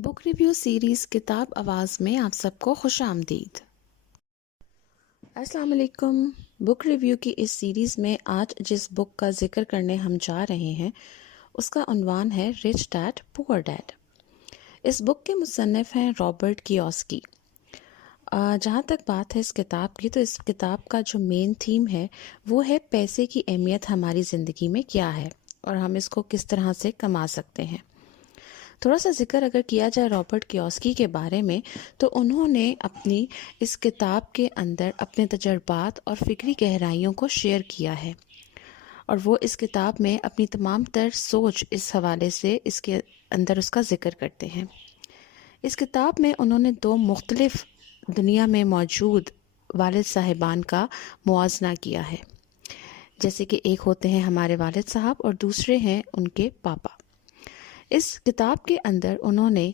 بک review series کتاب آواز میں آپ سب کو خوش آمدید۔ السلام علیکم۔ بک ریویو کی اس سیریز میں آج جس بک کا ذکر کرنے ہم جا رہے ہیں اس کا عنوان ہے رچ ڈیڈ پور ڈیڈ۔ اس بک کے مصنف ہیں رابرٹ کیوسکی۔ جہاں تک بات ہے اس کتاب کی، تو اس کتاب کا جو مین تھیم ہے وہ ہے پیسے کی اہمیت ہماری زندگی میں کیا ہے اور ہم اس کو کس طرح سے کما سکتے ہیں۔ تھوڑا سا ذکر اگر کیا جائے رابرٹ کیوسکی کے بارے میں، تو انہوں نے اپنی اس کتاب کے اندر اپنے تجربات اور فکری گہرائیوں کو شیئر کیا ہے، اور وہ اس کتاب میں اپنی تمام تر سوچ اس حوالے سے اس کے اندر اس کا ذکر کرتے ہیں۔ اس کتاب میں انہوں نے دو مختلف دنیا میں موجود والد صاحبان کا موازنہ کیا ہے، جیسے کہ ایک ہوتے ہیں ہمارے والد صاحب اور دوسرے ہیں ان کے پاپا۔ اس کتاب کے اندر انہوں نے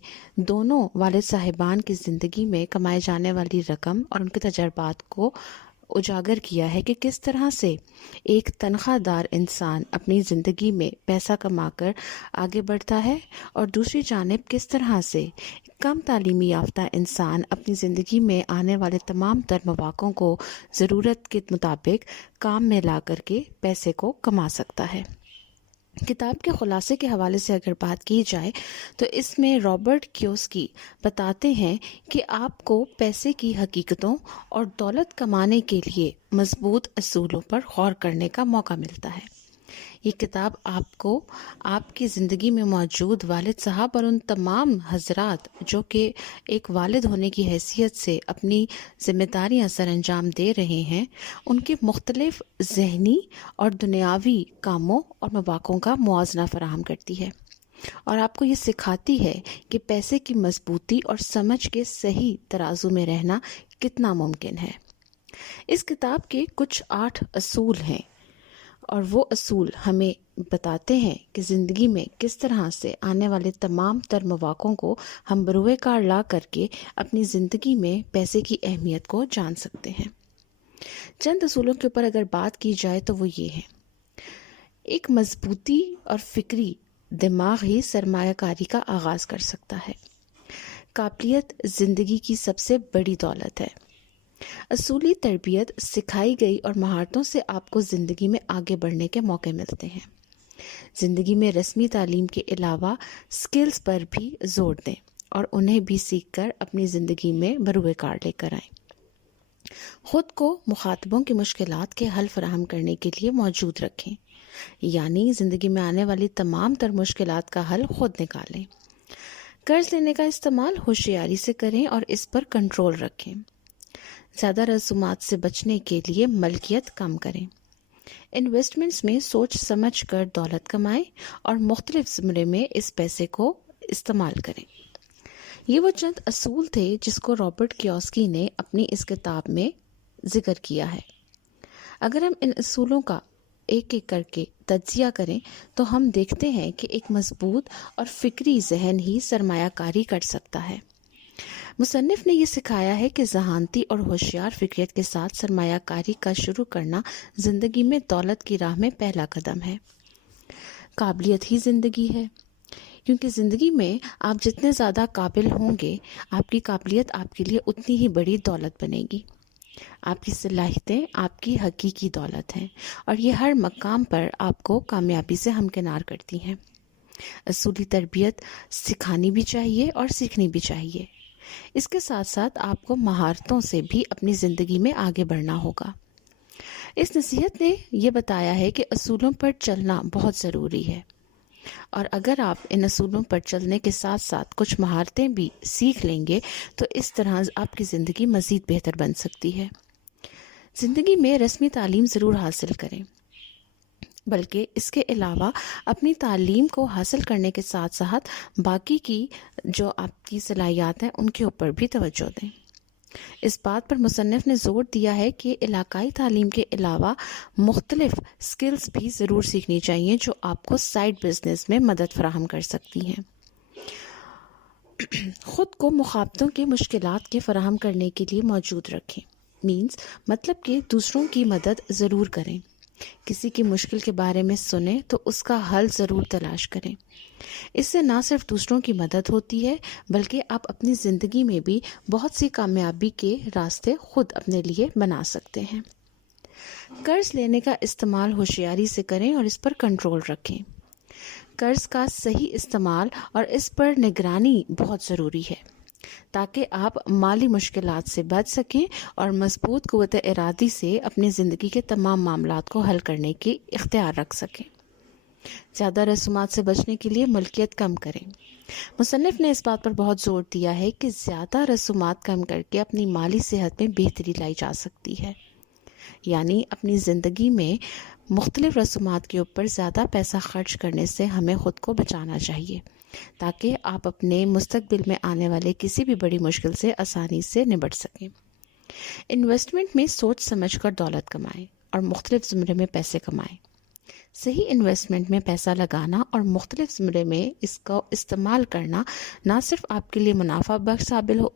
دونوں والد صاحبان کی زندگی میں کمائے جانے والی رقم اور ان کے تجربات کو اجاگر کیا ہے کہ کس طرح سے ایک تنخواہ دار انسان اپنی زندگی میں پیسہ کما کر آگے بڑھتا ہے، اور دوسری جانب کس طرح سے کم تعلیمی یافتہ انسان اپنی زندگی میں آنے والے تمام تر مواقعوں کو ضرورت کے مطابق کام میں لا کر کے پیسے کو کما سکتا ہے۔ کتاب کے خلاصے کے حوالے سے اگر بات کی جائے تو اس میں رابرٹ کیوسکی بتاتے ہیں کہ آپ کو پیسے کی حقیقتوں اور دولت کمانے کے لیے مضبوط اصولوں پر غور کرنے کا موقع ملتا ہے۔ یہ کتاب آپ کو آپ کی زندگی میں موجود والد صاحب اور ان تمام حضرات جو کہ ایک والد ہونے کی حیثیت سے اپنی ذمہ داریاں سر انجام دے رہے ہیں، ان کے مختلف ذہنی اور دنیاوی کاموں اور مواقعوں کا موازنہ فراہم کرتی ہے، اور آپ کو یہ سکھاتی ہے کہ پیسے کی مضبوطی اور سمجھ کے صحیح ترازو میں رہنا کتنا ممکن ہے۔ اس کتاب کے کچھ 8 اصول ہیں، اور وہ اصول ہمیں بتاتے ہیں کہ زندگی میں کس طرح سے آنے والے تمام تر مواقعوں کو ہم بروئے کار لا کر کے اپنی زندگی میں پیسے کی اہمیت کو جان سکتے ہیں۔ چند اصولوں کے اوپر اگر بات کی جائے تو وہ یہ ہے: ایک مضبوطی اور فکری دماغ ہی سرمایہ کاری کا آغاز کر سکتا ہے۔ قابلیت زندگی کی سب سے بڑی دولت ہے۔ اصولی تربیت سکھائی گئی اور مہارتوں سے آپ کو زندگی میں آگے بڑھنے کے موقع ملتے ہیں۔ زندگی میں رسمی تعلیم کے علاوہ سکلز پر بھی زور دیں اور انہیں بھی سیکھ کر اپنی زندگی میں بروئے کار لے کر آئیں۔ خود کو مخاطبوں کی مشکلات کے حل فراہم کرنے کے لیے موجود رکھیں، یعنی زندگی میں آنے والی تمام تر مشکلات کا حل خود نکالیں۔ قرض لینے کا استعمال ہوشیاری سے کریں اور اس پر کنٹرول رکھیں۔ زیادہ رسومات سے بچنے کے لیے ملکیت کم کریں۔ انویسٹمنٹس میں سوچ سمجھ کر دولت کمائیں اور مختلف زمرے میں اس پیسے کو استعمال کریں۔ یہ وہ چند اصول تھے جس کو رابرٹ کیوسکی نے اپنی اس کتاب میں ذکر کیا ہے۔ اگر ہم ان اصولوں کا ایک ایک کر کے تجزیہ کریں تو ہم دیکھتے ہیں کہ ایک مضبوط اور فکری ذہن ہی سرمایہ کاری کر سکتا ہے۔ مصنف نے یہ سکھایا ہے کہ ذہانتی اور ہوشیار فکریت کے ساتھ سرمایہ کاری کا شروع کرنا زندگی میں دولت کی راہ میں پہلا قدم ہے۔ قابلیت ہی زندگی ہے، کیونکہ زندگی میں آپ جتنے زیادہ قابل ہوں گے، آپ کی قابلیت آپ کے لیے اتنی ہی بڑی دولت بنے گی۔ آپ کی صلاحیتیں آپ کی حقیقی دولت ہیں، اور یہ ہر مقام پر آپ کو کامیابی سے ہمکنار کرتی ہیں۔ اصولی تربیت سکھانی بھی چاہیے اور سیکھنی بھی چاہیے۔ اس کے ساتھ ساتھ آپ کو مہارتوں سے بھی اپنی زندگی میں آگے بڑھنا ہوگا۔ اس نصیحت نے یہ بتایا ہے کہ اصولوں پر چلنا بہت ضروری ہے، اور اگر آپ ان اصولوں پر چلنے کے ساتھ ساتھ کچھ مہارتیں بھی سیکھ لیں گے تو اس طرح آپ کی زندگی مزید بہتر بن سکتی ہے۔ زندگی میں رسمی تعلیم ضرور حاصل کریں، بلکہ اس کے علاوہ اپنی تعلیم کو حاصل کرنے کے ساتھ ساتھ باقی کی جو آپ کی صلاحیات ہیں ان کے اوپر بھی توجہ دیں۔ اس بات پر مصنف نے زور دیا ہے کہ علاقائی تعلیم کے علاوہ مختلف سکلز بھی ضرور سیکھنی چاہیے جو آپ کو سائیڈ بزنس میں مدد فراہم کر سکتی ہیں۔ خود کو مخاطبوں کے مشکلات کے فراہم کرنے کے لیے موجود رکھیں، مطلب کہ دوسروں کی مدد ضرور کریں۔ کسی کی مشکل کے بارے میں سنیں تو اس کا حل ضرور تلاش کریں۔ اس سے نہ صرف دوسروں کی مدد ہوتی ہے بلکہ آپ اپنی زندگی میں بھی بہت سی کامیابی کے راستے خود اپنے لیے بنا سکتے ہیں۔ قرض لینے کا استعمال ہوشیاری سے کریں اور اس پر کنٹرول رکھیں۔ قرض کا صحیح استعمال اور اس پر نگرانی بہت ضروری ہے تاکہ آپ مالی مشکلات سے بچ سکیں اور مضبوط قوت ارادی سے اپنی زندگی کے تمام معاملات کو حل کرنے کی اختیار رکھ سکیں۔ زیادہ رسومات سے بچنے کے لیے ملکیت کم کریں۔ مصنف نے اس بات پر بہت زور دیا ہے کہ زیادہ رسومات کم کر کے اپنی مالی صحت میں بہتری لائی جا سکتی ہے، یعنی اپنی زندگی میں مختلف رسومات کے اوپر زیادہ پیسہ خرچ کرنے سے ہمیں خود کو بچانا چاہیے تاکہ آپ اپنے مستقبل میں آنے والے کسی بھی بڑی مشکل سے آسانی سے نمٹ سکیں۔ انویسٹمنٹ میں سوچ سمجھ کر دولت کمائیں اور مختلف زمرے میں پیسے کمائیں۔ صحیح انویسٹمنٹ میں پیسہ لگانا اور مختلف زمرے میں اس کا استعمال کرنا نہ صرف آپ کے لیے منافع بخش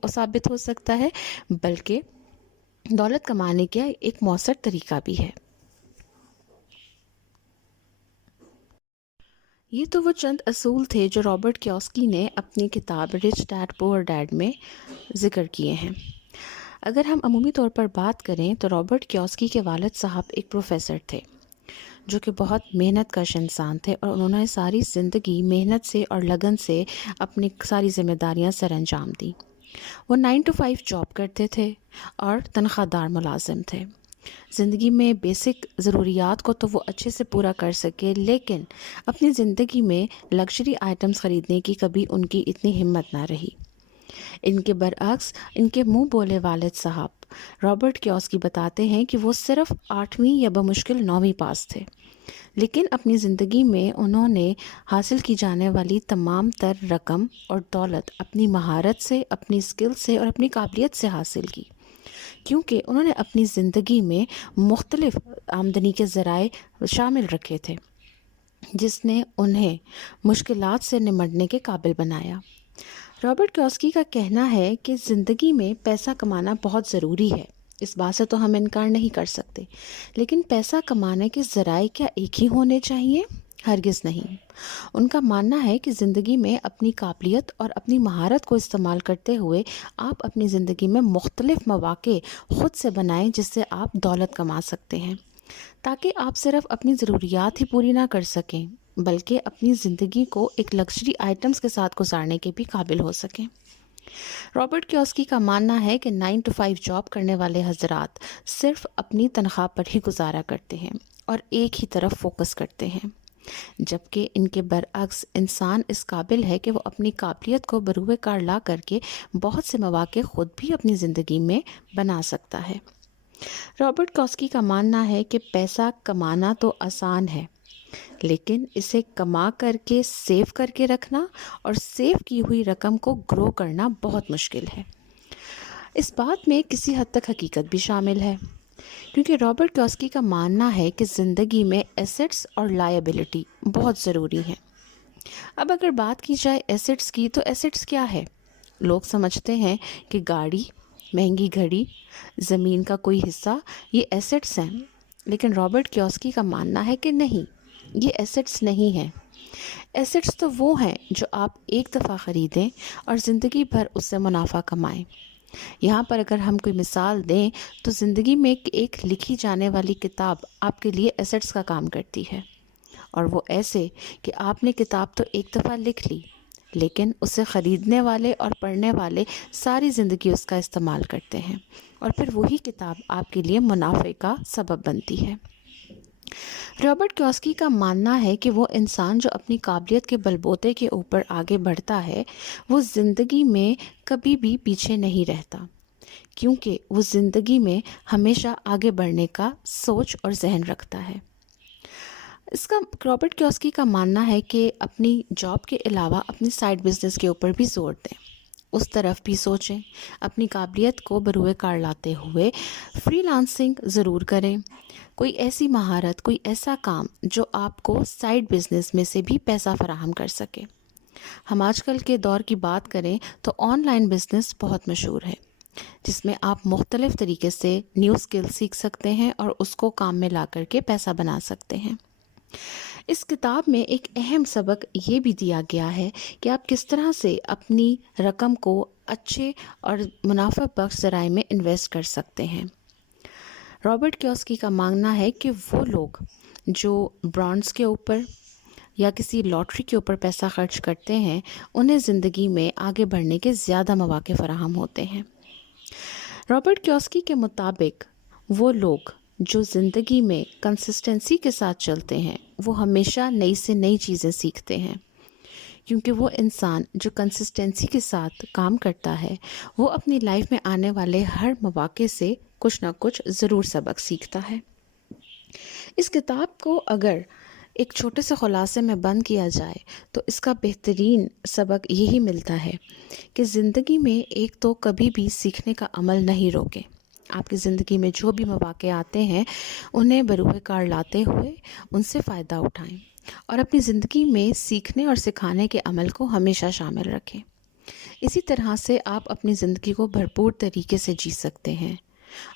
ثابت ہو سکتا ہے بلکہ دولت کمانے کا ایک مؤثر طریقہ بھی ہے۔ یہ تو وہ چند اصول تھے جو رابرٹ کیوسکی نے اپنی کتاب رچ ڈیڈ پور ڈیڈ میں ذکر کیے ہیں۔ اگر ہم عمومی طور پر بات کریں تو رابرٹ کیوسکی کے والد صاحب ایک پروفیسر تھے جو کہ بہت محنت کش انسان تھے، اور انہوں نے ساری زندگی محنت سے اور لگن سے اپنی ساری ذمہ داریاں سر انجام دیں۔ وہ 9 to 5 جاب کرتے تھے اور تنخواہ دار ملازم تھے۔ زندگی میں بیسک ضروریات کو تو وہ اچھے سے پورا کر سکے، لیکن اپنی زندگی میں لگژری آئٹمز خریدنے کی کبھی ان کی اتنی ہمت نہ رہی۔ ان کے برعکس ان کے منہ بولے والد صاحب رابرٹ کیوسکی بتاتے ہیں کہ وہ صرف 8ویں یا بمشکل 9ویں پاس تھے، لیکن اپنی زندگی میں انہوں نے حاصل کی جانے والی تمام تر رقم اور دولت اپنی مہارت سے، اپنی اسکل سے اور اپنی قابلیت سے حاصل کی، کیونکہ انہوں نے اپنی زندگی میں مختلف آمدنی کے ذرائع شامل رکھے تھے جس نے انہیں مشکلات سے نمٹنے کے قابل بنایا۔ رابرٹ کیوسکی کا کہنا ہے کہ زندگی میں پیسہ کمانا بہت ضروری ہے، اس بات سے تو ہم انکار نہیں کر سکتے، لیکن پیسہ کمانے کے ذرائع کیا ایک ہی ہونے چاہیے؟ ہرگز نہیں۔ ان کا ماننا ہے کہ زندگی میں اپنی قابلیت اور اپنی مہارت کو استعمال کرتے ہوئے آپ اپنی زندگی میں مختلف مواقع خود سے بنائیں جس سے آپ دولت کما سکتے ہیں، تاکہ آپ صرف اپنی ضروریات ہی پوری نہ کر سکیں بلکہ اپنی زندگی کو ایک لگژری آئٹمز کے ساتھ گزارنے کے بھی قابل ہو سکیں۔ رابرٹ کیوسکی کا ماننا ہے کہ 9 to 5 جاب کرنے والے حضرات صرف اپنی تنخواہ پر ہی گزارا کرتے ہیں اور ایک ہی طرف فوکس کرتے ہیں، جبکہ ان کے برعکس انسان اس قابل ہے کہ وہ اپنی قابلیت کو بروئے کار لا کر کے بہت سے مواقع خود بھی اپنی زندگی میں بنا سکتا ہے۔ رابرٹ کیوسکی کا ماننا ہے کہ پیسہ کمانا تو آسان ہے، لیکن اسے کما کر کے سیو کر کے رکھنا اور سیو کی ہوئی رقم کو گرو کرنا بہت مشکل ہے۔ اس بات میں کسی حد تک حقیقت بھی شامل ہے، کیونکہ رابرٹ کیوسکی کا ماننا ہے کہ زندگی میں ایسٹس اور لائبلٹی بہت ضروری ہیں۔ اب اگر بات کی جائے ایسٹس کی تو ایسٹس کیا ہے؟ لوگ سمجھتے ہیں کہ گاڑی، مہنگی گھڑی، زمین کا کوئی حصہ یہ ایسٹس ہیں، لیکن رابرٹ کیوسکی کا ماننا ہے کہ نہیں، یہ ایسٹس نہیں ہیں۔ ایسٹس تو وہ ہیں جو آپ ایک دفعہ خریدیں اور زندگی بھر اس سے منافع کمائیں۔ یہاں پر اگر ہم کوئی مثال دیں تو زندگی میں ایک لکھی جانے والی کتاب آپ کے لیے ایسٹس کا کام کرتی ہے، اور وہ ایسے کہ آپ نے کتاب تو ایک دفعہ لکھ لی، لیکن اسے خریدنے والے اور پڑھنے والے ساری زندگی اس کا استعمال کرتے ہیں، اور پھر وہی کتاب آپ کے لیے منافع کا سبب بنتی ہے۔ رابرٹ کیوسکی کا ماننا ہے کہ وہ انسان جو اپنی قابلیت کے بلبوتے کے اوپر آگے بڑھتا ہے وہ زندگی میں کبھی بھی پیچھے نہیں رہتا، کیونکہ وہ زندگی میں ہمیشہ آگے بڑھنے کا سوچ اور ذہن رکھتا ہے۔ رابرٹ کیوسکی کا ماننا ہے کہ اپنی جاب کے علاوہ اپنی سائیڈ بزنس کے اوپر بھی زور دیں، اس طرف بھی سوچیں، اپنی قابلیت کو بروئے کار لاتے ہوئے فری لانسنگ ضرور کریں، کوئی ایسی مہارت، کوئی ایسا کام جو آپ کو سائیڈ بزنس میں سے بھی پیسہ فراہم کر سکے۔ ہم آج کل کے دور کی بات کریں تو آن لائن بزنس بہت مشہور ہے، جس میں آپ مختلف طریقے سے نیو اسکل سیکھ سکتے ہیں اور اس کو کام میں لا کر کے پیسہ بنا سکتے ہیں۔ اس کتاب میں ایک اہم سبق یہ بھی دیا گیا ہے کہ آپ کس طرح سے اپنی رقم کو اچھے اور منافع بخش ذرائع میں انویسٹ کر سکتے ہیں۔ رابرٹ کیوسکی کا ماننا ہے کہ وہ لوگ جو برانڈز کے اوپر یا کسی لاٹری کے اوپر پیسہ خرچ کرتے ہیں، انہیں زندگی میں آگے بڑھنے کے زیادہ مواقع فراہم ہوتے ہیں۔ رابرٹ کیوسکی کے مطابق وہ لوگ جو زندگی میں کنسسٹنسی کے ساتھ چلتے ہیں، وہ ہمیشہ نئی سے نئی چیزیں سیکھتے ہیں، کیونکہ وہ انسان جو کنسسٹنسی کے ساتھ کام کرتا ہے، وہ اپنی لائف میں آنے والے ہر مواقع سے کچھ نہ کچھ ضرور سبق سیکھتا ہے۔ اس کتاب کو اگر ایک چھوٹے سے خلاصے میں بند کیا جائے تو اس کا بہترین سبق یہی ملتا ہے کہ زندگی میں ایک تو کبھی بھی سیکھنے کا عمل نہیں روکیں۔ آپ کی زندگی میں جو بھی مواقع آتے ہیں انہیں بروئے کار لاتے ہوئے ان سے فائدہ اٹھائیں اور اپنی زندگی میں سیکھنے اور سکھانے کے عمل کو ہمیشہ شامل رکھیں۔ اسی طرح سے آپ اپنی زندگی کو بھرپور طریقے سے جی سکتے ہیں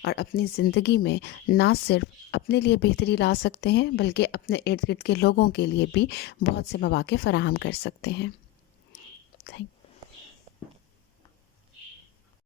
اور اپنی زندگی میں نہ صرف اپنے لیے بہتری لا سکتے ہیں بلکہ اپنے ارد گرد کے لوگوں کے لیے بھی بہت سے مواقع فراہم کر سکتے ہیں۔ Thank you.